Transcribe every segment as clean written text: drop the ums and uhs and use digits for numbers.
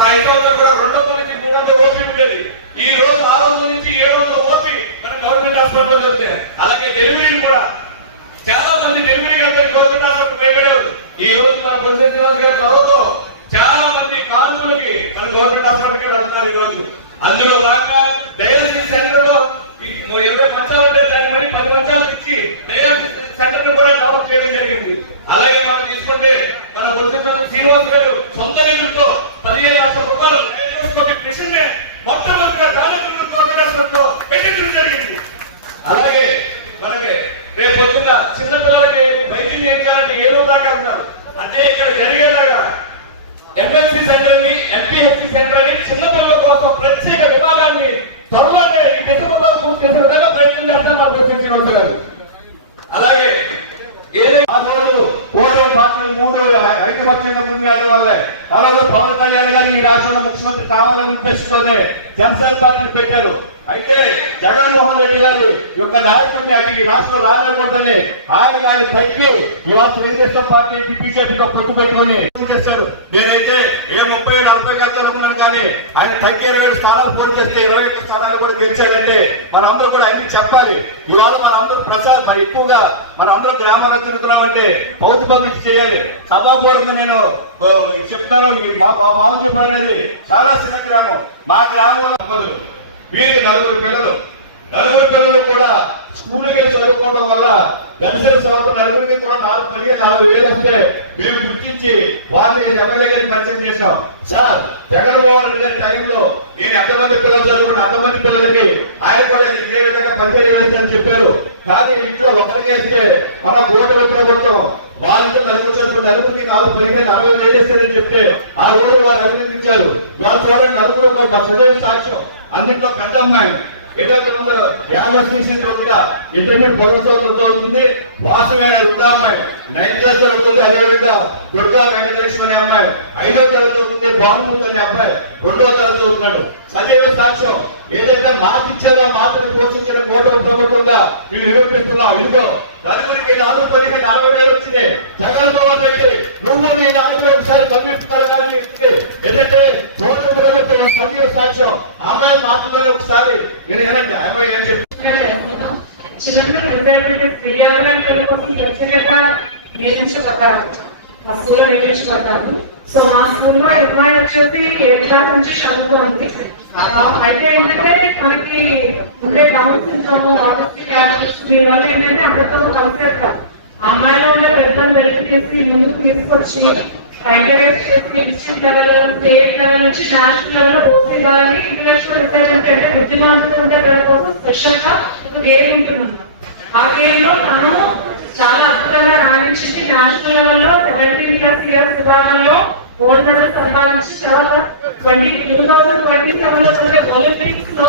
సంవత్సరం కూడా 200 నుంచి 300 ఓపీ ఉండేది. ఈ రోజు 600 నుంచి 700 ఓపీ మన గవర్నమెంట్ హాస్పిటల్లో దొరుకుతాయి. అలాగే డెలివరీలు కూడా చాలా మంది డెలివరీ గవర్నమెంట్ హాస్పిటల్ భయపడేవారు. ఈ రోజు మన బొత్స శ్రీనివాస్ గారి చొరవతో చాలా మంది కానుకలకి మన గవర్నమెంట్ హాస్పిటల్కి వెళ్తున్నారు. ఈ రోజు అందులో భాగంగా డయాలసిస్ సెంటర్ లో 20 మంచాలు ఉంటే దాని మళ్ళీ 10 మంచాలు ఇచ్చి డయాలసిస్ సెంటర్ ను కూడా డెవలప్ చేయడం జరిగింది. అలాగే మనం తీసుకుంటే మన బొత్స శ్రీనివాస్ గారు సొంత నిధులతో 15 లక్షల రూపాయలు మిషన్ మొట్టమొదటిగా గవర్నమెంట్ హాస్పిటల్లో పెట్టించడం జరిగింది. అలాగే మనకి రేపు పొద్దున్న చిన్నపిల్లలకి వైద్యం చేయించాలని ఏలూరు దాకా అంటున్నారు. అదే ఇక్కడ జరిగేలాగా ఎంఎస్సీ సెంటర్ ని ఎంపీహెచ్సి సెంటర్ అని చిన్నపిల్లల కోసం ప్రత్యేక విభాగాన్ని త్వరలోనే ఈ పెట్టుబడులు పూర్తి చేసే విధంగా ప్రయత్నం చేస్తారు మా బొత్స శ్రీనివాస్ గారు. అలాగే ఏదైతే ఆ రోజు ఓటో పార్టీ 3 ఐక్యపక్షంగా ముందుకు వెళ్ళడం వల్లే అలాగే పవన్ కళ్యాణ్ గారికి ఈ రాష్ట్రంలో ముఖ్యమంత్రి కావాలని ఉద్దేశంతోనే జనసేన పార్టీ పెట్టారు. అయితే జగన్మోహన్ రెడ్డి గారు యొక్క నాయకుడిని అడిగి రాష్ట్రం రాలేకపోతేనే ఆయన గారి పైకి ఇవాళ తెలుగుదేశం పార్టీ బీజేపీతో పొత్తు పెట్టుకుని చేశారు. నేనైతే 30-40 వెళ్తారనుకున్నాను, కానీ ఆయన తగ్గి 27 స్థానాలు పోటీ చేస్తే 21 స్థానాలు కూడా గెలిచాడంటే మనందరూ కూడా అన్ని చెప్పాలి. ఇవాళ మనందరూ మరి ఎక్కువగా మనందరూ గ్రామాల్లో తిరుగుతున్నామంటే మౌత్ పబ్లిసిటీ చేయాలి. సభాపూర్వకంగా నేను చెప్తాను, మామూలు అనేది చాలా చిన్న గ్రామం. మా గ్రామంలో వీరికి 4 పిల్లలు కూడా స్కూల్కి వెళ్ళి చదువుకోవడం వల్ల పెన్షన్ సంవత్సరం నలుగురికి కూడా 40,000 వస్తే మేము గుర్తించి వాళ్ళని ఎమ్మెల్యే గారికి పరిచయం చేశాం. సార్ జగన్మోహన్ రెడ్డి గారి టైంలో నేను ఎంతమంది పిల్లలు చదువుకుంటే అంతమంది పిల్లలకి ఆయన కూడా ఇదే విధంగా 15,000 అని చెప్పారు. కానీ ఇంట్లో ఒకరికి వేస్తే మన కూటమి ప్రభుత్వం వాళ్ళతో నలుగురికి 40,000 చేస్తారని చెప్తే ఆ రోజు వాళ్ళు అభినందించారు. వాళ్ళు చూడండి, నలుగురు మా చదువు సాక్ష్యం. అన్నింటిలో పెద్ద అమ్మాయి ఇంటర్మీడియట్ చదువుతుంది. వాసమే వృద్ధా అమ్మాయి 9th క్లాస్ చదువుతుంది. అదేవిధంగా దుర్గా వెంకటేశ్వరి అమ్మాయి 5వ తరగతి చదువుతుంది. బాబు అనే అమ్మాయి 2వ తరగతి చదువుతున్నాడు. సజీవ సాక్ష్యం. ఏదైతే మాట ఇచ్చేదో మాటను పోషించిన కూటమి ప్రభుత్వంగా వీళ్ళు నిరూపిస్తున్నాం. ఇదిగో నలుగురికి 40,000 వచ్చినాయి. జగన్మోహన్ రెడ్డి నువ్వు నీ నాయకుడు ఒకసారి కమ్యూనిస్టులు ఏదైతే కూటమి ప్రభుత్వం సజీవ సాక్ష్యం. అమ్మాయి మాటలోనే ఒకసారి స్కూల్లో నిర్మించబడ్డాను. సో మా స్కూల్లో అమ్మాయి వచ్చేసి 8th క్లాస్ నుంచి చదువుతుంది. అయితే ఏంటంటే మనకి ఉండే డౌన్ సిండ్రోమ్, దీని వల్ల ఏంటంటే అందరితో కలిసేది కాదు. అమ్మాయిలో ఉన్న పెద్దలు వెలికి ముందుకు తీసుకొచ్చి ఫైటరేట్ చేసి డిస్ట్రిక్ట్ లెవెల్, స్టేట్ లెవెల్ నుంచి నేషనల్ లెవెల్ ఓసీ వాళ్ళని ఇంటర్నేషనల్ రిప్రజెంట్ అంటే బుద్ధిమానులు ఉండే పిల్లల కోసం స్పెషల్ గా ఒక గేమ్ ఉంటున్నాం. ఆ గేమ్ లో తను చాలా అద్భుతంగా రాణించింది. నేషనల్ లెవెల్లో 17+ ఇయర్స్ విభాగంలో గోల్డ్ మెడల్ సంపాదించి తర్వాత 2027లో జరిగే ఒలింపిక్స్ లో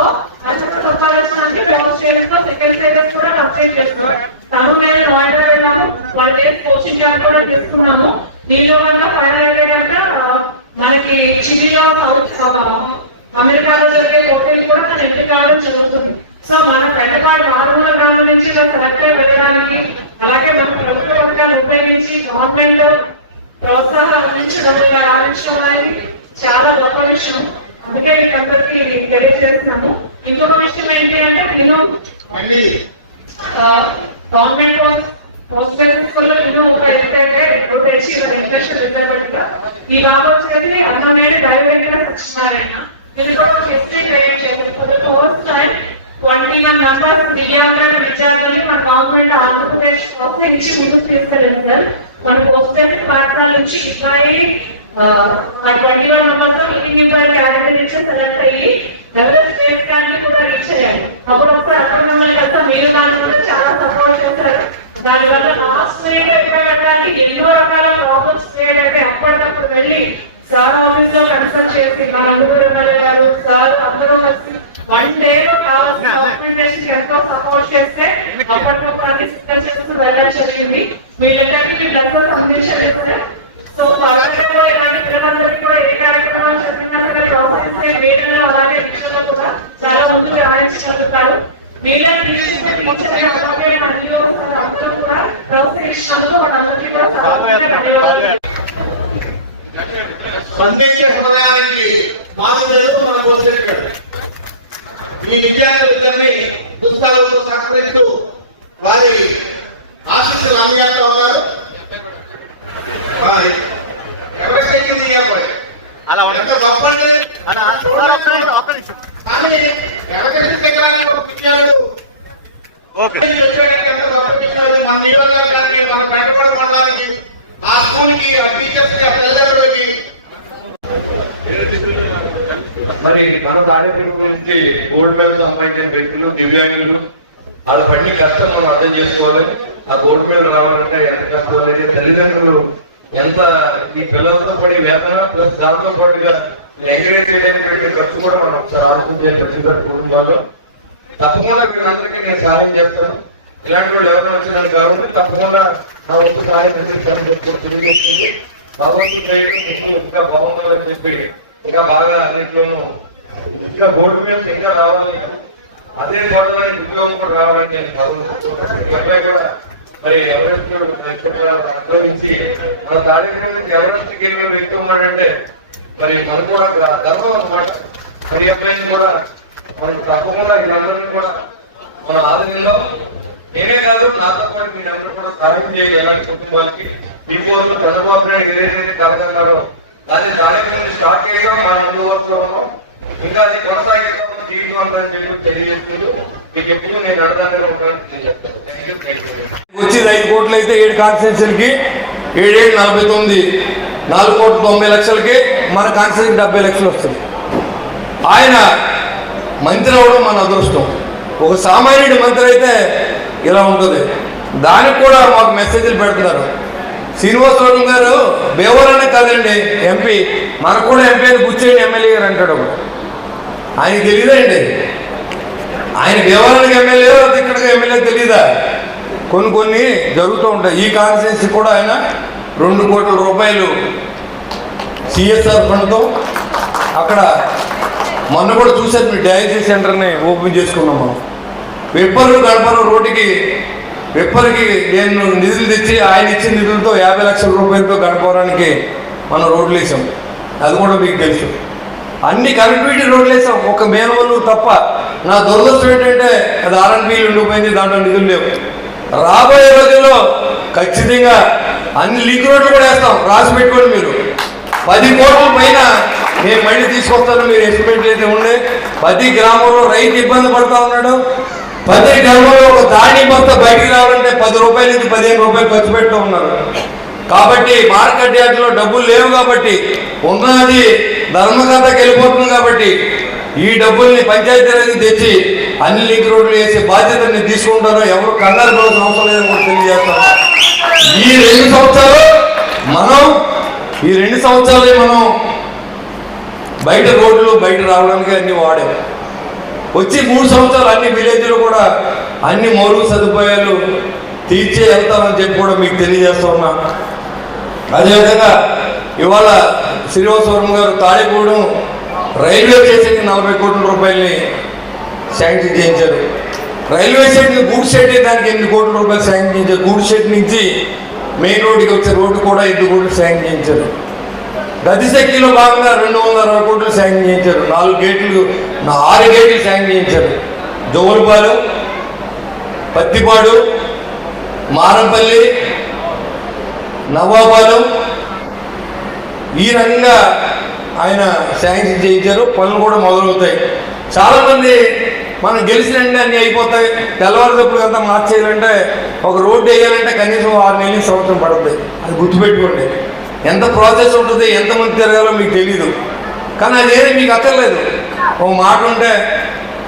అత్యంత సంపాదించడానికి 4 స్టేట్స్ లో సెకండ్ స్టేటస్ కూడా కంప్లీట్ చేస్తున్నారు. తను నేను రాయల్ వెళ్ళాము, వాళ్ళ కోచింగ్ జాయిన్ కూడా తీసుకున్నాము. దీనిలో కన్నా ఫైనల్ అయ్యేదాకా మనకి చిలీలో అమెరికాలో జరిగే పోటీలు కూడా తను ఎంపిక కావడం జరుగుతుంది. సో మన పెద్దపాడు మారుమూల గ్రామం నుంచి ఇలా సెలెక్ట్ వెళ్ళడానికి, అలాగే మన ప్రభుత్వ పథకాలు ఉపయోగించి గవర్నమెంట్ ప్రోత్సాహం అందించడం రాణించడం అనేది చాలా గొప్ప విషయం. అందుకే మీకు అందరికీ తెలియజేస్తున్నాము. ఇంకొక విషయం ఏంటి అంటే నేను గవర్నమెంట్ పోస్ట్ గ్రాడ్యుయేట్ స్కూల్లో నేను ఒక ఏంటంటే ఇంటర్నేషనల్ రిజర్వేట్ గా ఈ బాబు వచ్చేసి అన్నమేడి డైరెక్ట్ సత్యనారాయణ దీని కూడా హిస్టరీ క్రియేట్ చేశారు. For the first time 21 members దివ్యాంగుల విద్యార్థులని మన గవర్నమెంట్ ఆంధ్రప్రదేశ్ ప్రోత్సహించి ముందుకు తీసుకెళ్ళింది సార్. మన పోస్ట్ గ్రాడ్యుయేట్ పాఠశాల నుంచి 21 మెంబర్స్ లివింగ్ కేటగిరీ నుంచి సెలెక్ట్ అయ్యి లెవెల్ స్టేట్ క్యాండిడేట్ కూడా రీచ్ అయ్యారు. అప్పుడు ఒకసారి అక్కడ మిమ్మల్ని కలిసి మీరు దాని కూడా చాలా సపోర్ట్ చేశారు. దానివల్ల లాస్ట్ మినిట్ అయిపోయడానికి ఎన్నో రకాల ప్రాబ్లమ్స్ క్రియేట్ అయితే ఎప్పటికప్పుడు వెళ్ళి సార్ ఆఫీస్ లో కన్సల్ట్ చేసి మా నలుగురు ఎమ్మెల్యే గారు సార్ అందరూ కలిసి 1 డేలో కావాల్సిన డాక్యుమెంటేషన్ ఎంతో సపోర్ట్ చేస్తే అప్పటికప్పుడు అన్ని సిద్ధం చేస్తూ వెళ్ళడం జరిగింది. వీళ్ళందరికీ డబ్బులు అందించలేదు. సో పర్వాలేదు ఇలాంటి పిల్లలందరికీ కూడా ఏ కార్యక్రమాలు చెప్పినా సరే ప్రోత్సహిస్తే వీటిలో అలాగే విషయంలో కూడా చాలా ముందుకు రాయించగలుగుతారు. వీళ్ళని అందరూ కూడా ప్రోత్సహించినందుకు వాళ్ళందరికీ కూడా స్పందించే హృదయానికి మాధవుడు మన కోసేటాడు. ఈ విద్యార్థులిద్దరినీ పుస్తకాలతో సహకరిస్తూ వారి ఆశీస్సులు అందజేస్తా ఉన్నారు. ఎవరికైతే అలా ఎంత గొప్పండి. కానీ ఎవరికైతే శిఖరాన్ని ఒక విద్యార్థులు ఓకే మన నియోజకవర్గానికి మన పెంటపడ మండలానికి ఆ స్కూల్కి ఆ టీచర్స్ కి ఆ తల్లిదండ్రులకి మరి మన తాడేపల్లి గురించి గోల్డ్ మెడల్ సంపాదించిన వ్యక్తులు దివ్యాంగులు అది పడిన కష్టం మనం అర్థం చేసుకోవాలి. ఆ గోల్డ్ మెడల్ రావాలంటే ఎంత కష్టం అనేది తల్లిదండ్రులు ఎంత ఈ పిల్లలతో పడి వేదన ప్లస్ దాంతో పాటుగా ఎంకరేజ్ చేయడానికి పెట్టే ఖర్చు కూడా మనం ఒకసారి ఆలోచించాలి. ప్రతి కుటుంబాల్లో తప్పకుండా వీళ్ళందరికీ నేను సహాయం చేస్తాను. ఇలాంటి వాళ్ళు ఎవరైనా వచ్చిన కాబట్టి తప్పకుండా నా వంతు సహాయం తెలియజేస్తుంది. భగవంతుడు ఇంకా బాగుండాలని చెప్పి ఇంకా బాగా అన్నింటిలోనూ ఇంకా గోల్డ్ మెడల్స్ ఇంకా రావాలి. అదే గోల్డ్ ఉద్యోగం కూడా రావాలని నేను భగవంతుడు కూడా మరి ఎవరెస్ట్ అనుభవించి మన తాడేపల్లి ఎవరెస్ట్కి వెళ్ళిన వ్యక్తి ఉన్నాడంటే మరి మనకు కూడా గర్వం అన్నమాట. మరి అబ్బాయిని కూడా మనం తప్పకుండా వీళ్ళందరినీ కూడా మన ఆధీనంలో నేనే కాదు నాతో పాటు మీరందరూ కూడా సహాయం చేయాలి. ఎలాంటి కుటుంబాలకి ఈ పోస్టులు చంద్రబాబు నాయుడు ఏదైతే కలగన్నారో దాన్ని తాడేపల్లి స్టార్ట్ చేయడం మన ముందు వస్తూ ఉన్నాం. ఇంకా అది కొనసాగిస్తాం జీవితం అంతా చెప్పి తెలియజేస్తుంది. మీకు ఎప్పుడు నేను అడదాన్ని ఉంటాను తెలియజేస్తాను. వచ్చేది 5 కోట్లు అయితే 7 కాన్స్టిట్యూన్సీలకి 7 49 4,90,00,000కి మన కాన్స్టిట్యూన్సీకి 70 లక్షలు వస్తుంది. ఆయన మంత్రి అవడం మన అదృష్టం. ఒక సామాన్యుడి మంత్రి అయితే ఇలా ఉంటుంది. దానికి కూడా మాకు మెసేజ్లు పెడుతున్నారు. శ్రీనివాసరావు గారు బేవరనే కాదండి ఎంపీ, మనకు కూడా ఎంపీ అని కూర్చొని ఎమ్మెల్యే గారు అంటాడు. ఆయన తెలియదండి. ఆయన బేవరానికి ఎమ్మెల్యే ఇక్కడికి ఎమ్మెల్యే తెలియదా? కొన్ని జరుగుతూ ఉంటాయి. ఈ కాన్స్టిట్యూన్సీ కూడా ఆయన 2 కోట్ల రూపాయలు సిఎస్ఆర్ ఫండ్తో అక్కడ మొన్న కూడా చూసారు. మీ డయాలసిస్ సెంటర్ని ఓపెన్ చేసుకున్నాం మనం. వెప్పరు గడపరు రోడ్డుకి వెప్పరికి నేను నిధులు తెచ్చి ఆయన ఇచ్చిన నిధులతో 50 లక్షల రూపాయలతో గడపడానికి మనం రోడ్లు వేసాం. అది కూడా మీకు తెలుసు. అన్ని కనెక్టివిటీ రోడ్లు వేసాం. ఒక మేనవల్లు తప్ప. నా దురదృష్టం ఏంటంటే అది ఆర్ఎన్బీలు ఉండిపోయింది. దాంట్లో నిధులు లేవు. రాబోయే రోజుల్లో ఖచ్చితంగా అన్ని లింక్ రోడ్లు కూడా వేస్తాం. రాసి పెట్టుకోండి మీరు. 10 కోట్ల పైన నేను మళ్ళీ తీసుకొస్తాను. మీరు ఎస్టిమేట్ అయితే ఉండే 10 గ్రామంలో రైతు ఇబ్బంది పడుతూ ఉన్నాడు. 10 గ్రామంలో ఒక దాడి మొత్తం బయటికి రావాలంటే 10 రూపాయల నుంచి 15 రూపాయలు ఖర్చు పెడుతూ ఉన్నారు. కాబట్టి మార్కెట్ యార్డ్లో డబ్బులు లేవు కాబట్టి ఉన్నది ధర్మకథకి వెళ్ళిపోతుంది. కాబట్టి ఈ డబ్బుల్ని పంచాయతీరాజ్కి తెచ్చి అన్ని లింక్ రోడ్లు వేసే బాధ్యతని తీసుకుంటారో ఎవరు కంగారు పడాల్సిన అవసరం లేదని కూడా తెలియజేస్తాను. ఈ 2 సంవత్సరాలు మనం బయట రోడ్లు బయట రావడానికి అన్ని వాడాము. వచ్చి 3 సంవత్సరాలు అన్ని విలేజ్లు కూడా అన్ని మౌలిక సదుపాయాలు తీర్చే వెళ్తామని చెప్పి కూడా మీకు తెలియజేస్తా ఉన్నా. అదేవిధంగా ఇవాళ శ్రీనివాసవరం గారు తాడేపూడెం రైల్వే స్టేషన్కి 40 కోట్ల రూపాయలని శాంక్షన్ చేయించారు. రైల్వే స్టేషన్ గూడ్ షెడ్ దానికి 8 కోట్ల రూపాయలు శాంక్షన్ చేయించారు. గూడ్ షెడ్ నుంచి మెయిన్ రోడ్డుకి వచ్చే రోడ్డు కూడా 8 కోట్లు శాంక్షన్ చేయించారు. గతిశక్తిలో భాగంగా 260 కోట్లు శాంక్షన్ చేయించారు. 6 గేట్లు శాంక్షన్ చేయించారు. జోలుపాలు, పత్తిపాడు, మారంపల్లి, నవాబాలు ఈ రకంగా ఆయన శాంక్షన్ చేయించారు. పనులు కూడా మొదలవుతాయి. చాలామంది మనం గెలిచిన అన్నీ అయిపోతాయి. తెల్లవారుదప్పుడు అంతా మార్చేయాలంటే ఒక రోడ్డు వేయాలంటే కనీసం 6 నెలలు సంవత్సరం పడుతుంది. అది గుర్తుపెట్టుకోండి. ఎంత ప్రాసెస్ ఉంటుంది, ఎంతమంది తిరగాలో మీకు తెలీదు. కానీ అదేది మీకు అక్కర్లేదు. ఒక మాట ఉంటే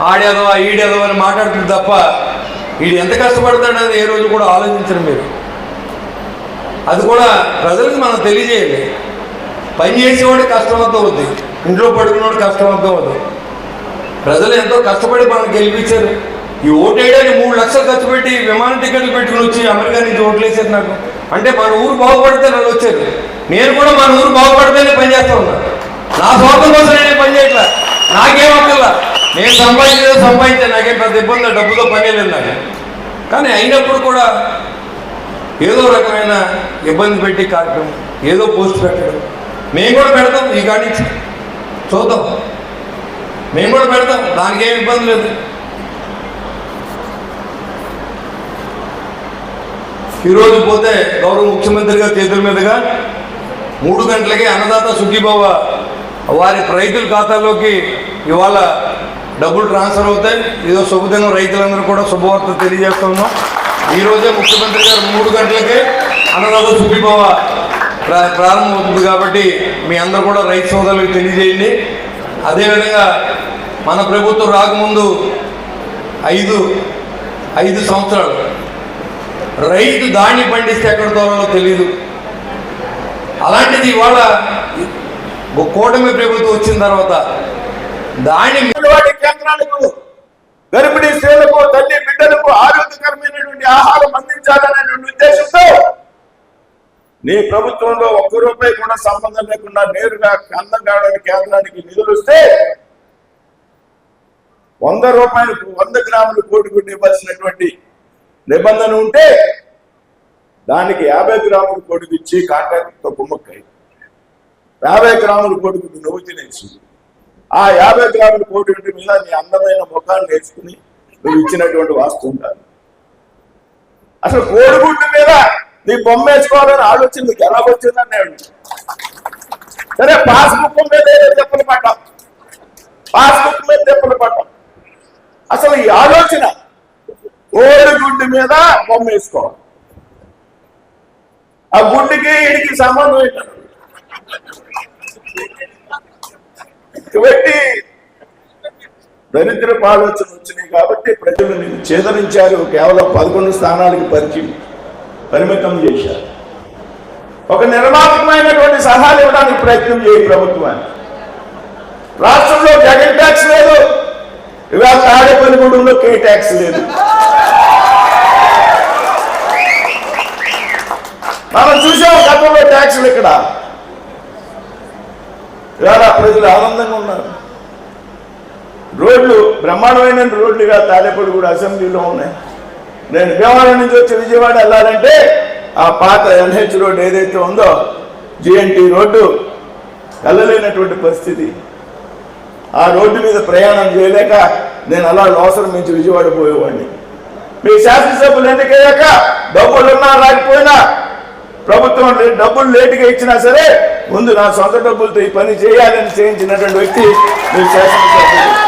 ఆడేదవా ఈడేదవా అని మాట్లాడుతుంది తప్ప వీడు ఎంత కష్టపడతాడని ఏ రోజు కూడా ఆలోచించరు మీరు. అది కూడా ప్రజలకు మనం తెలియజేయాలి. పని చేసేవాడు కష్టంతో అవుద్ది, ఇంట్లో పడుకున్నవాడు కష్టంతో అవుతుంది. ప్రజలు ఎంతో కష్టపడి మనం గెలిపించారు. ఈ ఓటు వేయడానికి 3 లక్షలు ఖర్చు పెట్టి విమాన టికెట్లు పెట్టుకుని వచ్చి అమెరికా నుంచి ఓట్లు వేసారు నాకు. అంటే మన ఊరు బాగుపడితే నన్ను వచ్చారు. నేను కూడా మన ఊరు బాగుపడితేనే పనిచేస్తా ఉన్నాను. నా స్వార్థం కోసం నేనే పని చేయట్లా. నాకేం అక్కర్లా. నేను సంపాదించాను. నాకేం పెద్ద ఇబ్బంది, డబ్బుతో పని లేదు నాకు. కానీ అయినప్పుడు కూడా ఏదో రకమైన ఇబ్బంది పెట్టి కార్యక్రమం, ఏదో పోస్ట్ పెట్టడం మేము కూడా పెడతాం. ఈ కాడి నుంచి చూద్దాం, మేము కూడా పెడతాం, దానికి ఏం ఇబ్బంది లేదు. ఈరోజు పోతే గౌరవ ముఖ్యమంత్రి గారి చేతుల మీదుగా 3 గంటలకి అన్నదాత సుఖీభవ వారి రైతుల ఖాతాలోకి ఇవాళ డబ్బులు ట్రాన్స్ఫర్ అవుతాయి. ఇదో శుభదినం, రైతులందరూ కూడా శుభవార్త తెలియజేస్తున్నాం. ఈరోజే ముఖ్యమంత్రి గారు 3 గంటలకే అన్నదాత సుఖీభవ ప్రారంభమవుతుంది కాబట్టి మీ అందరూ కూడా రైతు సోదరులకు తెలియజేయండి. అదేవిధంగా మన ప్రభుత్వం రాకముందు 5 సంవత్సరాలు రైతు ధాన్యం పండిస్తే ఎక్కడ తోలాలో తెలియదు. అలాంటిది ఇవాళ కూటమి ప్రభుత్వం వచ్చిన తర్వాత ధాన్యం కేంద్రాలకు గర్భిణీ స్త్రీలకు తల్లి బిడ్డలకు ఆరోగ్యకరమైనటువంటి ఆహారం అందించాలనేటువంటి ఉద్దేశంతో నీ ప్రభుత్వంలో ₹1 కూడా సంబంధం లేకుండా నేరుగా అన్నదాత కేంద్రానికి నిధులు వస్తే ₹100 100 గ్రాములు కోడిగుడ్డు ఇవ్వాల్సినటువంటి నిబంధన ఉంటే దానికి 50 గ్రాములు కోడికి ఇచ్చి కాంట్రాక్ట్తో కుమ్మక్కై 50 గ్రాములు కోడిగుడ్డు నువ్వు తినేసి ఆ 50 గ్రాముల కోడిగుడ్డు మీద నీ అందమైన ముఖాన్ని నేర్చుకుని నువ్వు ఇచ్చినటువంటి వాస్తవం కాదు. అసలు కోడిగుడ్డు మీద నీ బొమ్మ వేసుకోవాలని ఆలోచన నీకు ఎలా వచ్చిందన్నాడు. సరే, పాస్బుక్ మీద దెబ్బలు పడ్డాం, పాస్బుక్ మీద దెబ్బలు పడ్డాం. అసలు ఈ ఆలోచన కోడిగుడ్డు మీద బొమ్మ వేసుకోవాలి, ఆ గుడ్డుకి వీడికి సంబంధం ఏంటంటే పెట్టి దరిద్రపు ఆలోచన వచ్చినాయి కాబట్టి ప్రజలు నిన్ను చేదరించారు. కేవలం 11 స్థానాలకి పరిమితం చేశారు. ఒక నిర్మాణమైనటువంటి సలహాలు ఇవ్వడానికి ప్రయత్నం చేయ ప్రభుత్వాన్ని. రాష్ట్రంలో జగన్ ట్యాక్స్ లేదు, ఇవాళ తాడేపల్లిగూడెంలో కే ట్యాక్స్ లేదు. మనం చూసాం గతంలో ట్యాక్సులు ఇక్కడ. ఇవాళ ప్రజలు ఆనందంగా ఉన్నారు. రోడ్లు బ్రహ్మాండమైన రోడ్లుగా తాడేపల్లిగూడ అసెంబ్లీలో ఉన్నాయి. నేను భీమవరం నుంచి వచ్చి విజయవాడ వెళ్ళాలంటే ఆ పాత NH రోడ్డు ఏదైతే ఉందో GNT రోడ్డు వెళ్ళలేనటువంటి పరిస్థితి. ఆ రోడ్డు మీద ప్రయాణం చేయలేక నేను అలా అవసరం నుంచి విజయవాడ పోయేవాడిని. మీ శాసనసభ్యులు ఎన్నికయ్యాక డబ్బులున్నా రాకపోయినా ప్రభుత్వం డబ్బులు లేటుగా ఇచ్చినా సరే ముందు నా సొంత డబ్బులతో ఈ పని చేయాలని చేయించినటువంటి వ్యక్తి మీ శాసనసభ్యులు.